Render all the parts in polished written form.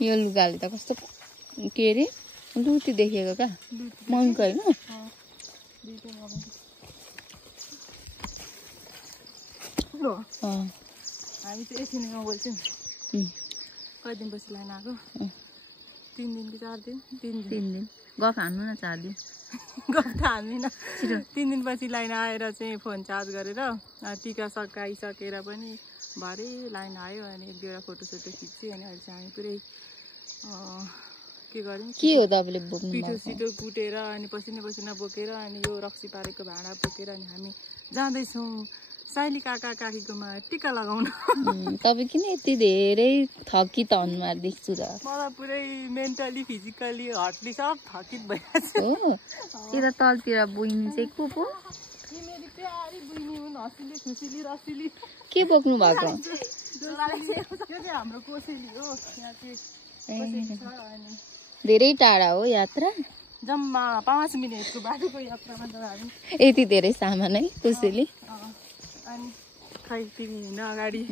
यो लुगाले त कस्तो के अरे लुटी देखेको क्या मङ्क होइन हामी चाहिँ एकछिनमा बोल्छौँ कति दिनपछि लाइन आएको 3 दिन कि 4 दिन 3 दिन गफ हान्नु न 4 दिन गफ त हान्दिनँ 3 दिनपछि लाइन आएर चाहिँ फोन चार्ज गरेर टिका सकाइसकेर पनि भरे लाइन आयो अनि एक दुईवटा फोटोसोटो खिच्यो अनि अहिले चाहिँ हामी पुरै के गर्यौँ के हो तपाईँले बोक्नु पिठो सिठो कुटेर अनि पसिना पसिना बोकेर अनि यो रक्सी पारेको भाँडा बोकेर अनि हामी जाँदैछौँ साइली काका काकीकोमा टिका लगाउन तपाईँ किन यति धेरै थकित अनुहार देख्छु त मलाई पुरै मेन्टली फिजिकली हर्टली सब थकित भइरहेको हो यता तलतिर बुइनी चाहिँ को पो मेरी प्यारी बुइनी हुन् हँसिली खुसिली रसिली के बोक्नु भएको यो चाहिँ हाम्रो कोसेली हो यहाँ चाहिँ कोसेली छ अनि धेरै टाढा हो यात्रा जम्मा 5 मिनेटको बाटोको यात्रामा त हामी यति धेरै सामान है कोसेली अनि खै तिमी हिँड्न अगाडि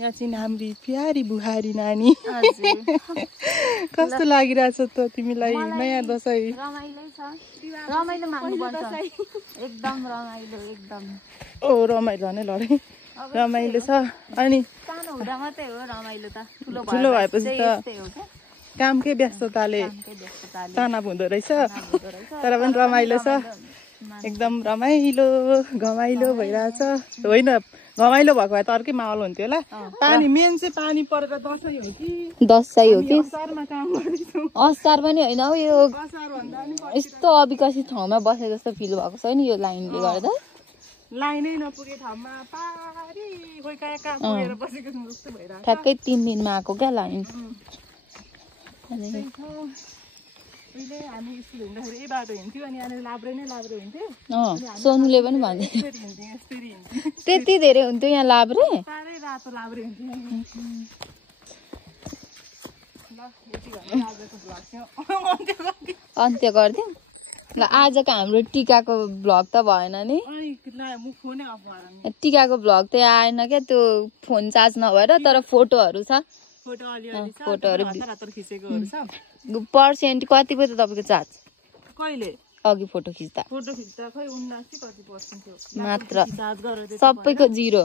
यहाँ चाहिँ हाम्री प्यारी बुहारी नानी कस्तो लागिरहेछ त तिमीलाई नयाँ दसैँ रमाइलो छ रमाइलो मान्नुपर्छ एकदम रमाइलो एकदम ओ रमाइलो नै लडे रमाइलो छ अनि सानो हुँदा मात्रै हो रमाइलो त ठुलो भएपछि त कामकै व्यस्तताले तनाव हुँदो रहेछ तर पनि रमाइलो छ एकदम रमाइलो घमाइलो भइरहेछ होइन घमाइलो भएको भए त अर्कै माहौल हुन्थ्यो होला पानी मेन चाहिँ पानी परेर दसैँ हो कि असारमा काम गर्दैछौँ असार पनि होइन हौ यो असार भन्दा पनि यस्तो अविकसित ठाउँमा बसे जस्तो फिल भएको छ नि यो लाइनले गर्दा लाइनै नपुगे ठाउँमा पारी कोही कहाँ कहाँ पुगेर बसेको जस्तो भइरहेछ ठ्याक्कै 3 दिनमा आएको क्या लाइन पहिले हामी स्कुल हिँड्दाखेरि यही बाटो हिँड्थ्यो अनि यहाँनिर लाब्रे नै लाब्रे हुन्थ्यो सोनुले पनि भन्दै त्यति धेरै हुन्थ्यो यहाँ लाब्रे साह्रै रातो लाब्रे हुन्थ्यो अन्त्य गरिदिउँ ल आजको हाम्रो टिकाको भ्लग त भएन नि टिकाको भ्लग त आएन क्या त्यो फोन चार्ज नभएर तर फोटोहरू छ फोटोहरू पर्सेन्ट कति पो त तपाईँको चार्ज कहिले अघि फोटो खिच्दा खै 79 कति पर्सेन्ट थियो मात्र सबैको 0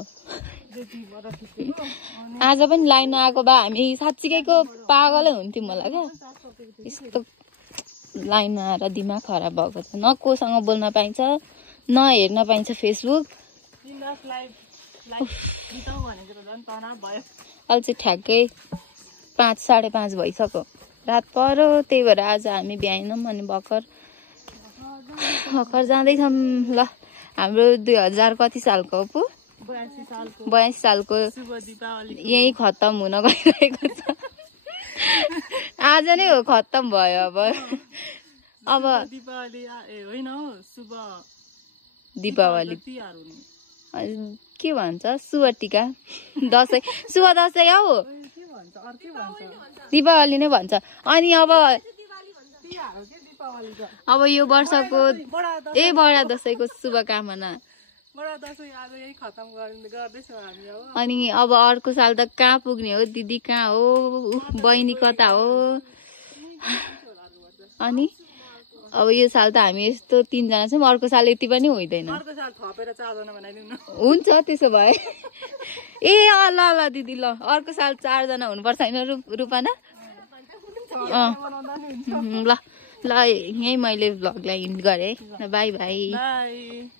आज पनि लाइन आएको भए हामी साँच्चीकैको पागलै हुन्थ्यौँ मलाई क्या यस्तो लाइन आएर दिमाग खराब भएको छ न कोसँग बोल्न पाइन्छ न हेर्न पाइन्छ फेसबुक अहिले चाहिँ ठ्याक्कै 5 साढे 5 भइसक्यो रात पऱ्यो त्यही भएर आज हामी भ्याएनौँ अनि भर्खर जाँदैछौँ ल हाम्रो 2000 कति सालको हो पो 82 सालको यही खत्तम हुन गइरहेको छ आज नै हो खत्तम भयो अब दीपावली के भन्छ शुभ टिका दसैँ शुभ दसैँ हौ दीपावली नै भन्छ अनि अब यो वर्षको बडा दसैँको शुभकामना अनि अब अर्को साल त कहाँ पुग्ने हो दिदी कहाँ हो बहिनी कता हो अनि अब यो साल त हामी यस्तो 3 जना छौँ अर्को साल यति पनि हुँदैन हुन्छ त्यसो भए ए ल ल दिदी ल अर्को साल 4 जना हुनुपर्छ होइन रूपना ल यहीँ मैले भ्लगलाई इन्ड गरेँ बाई बाई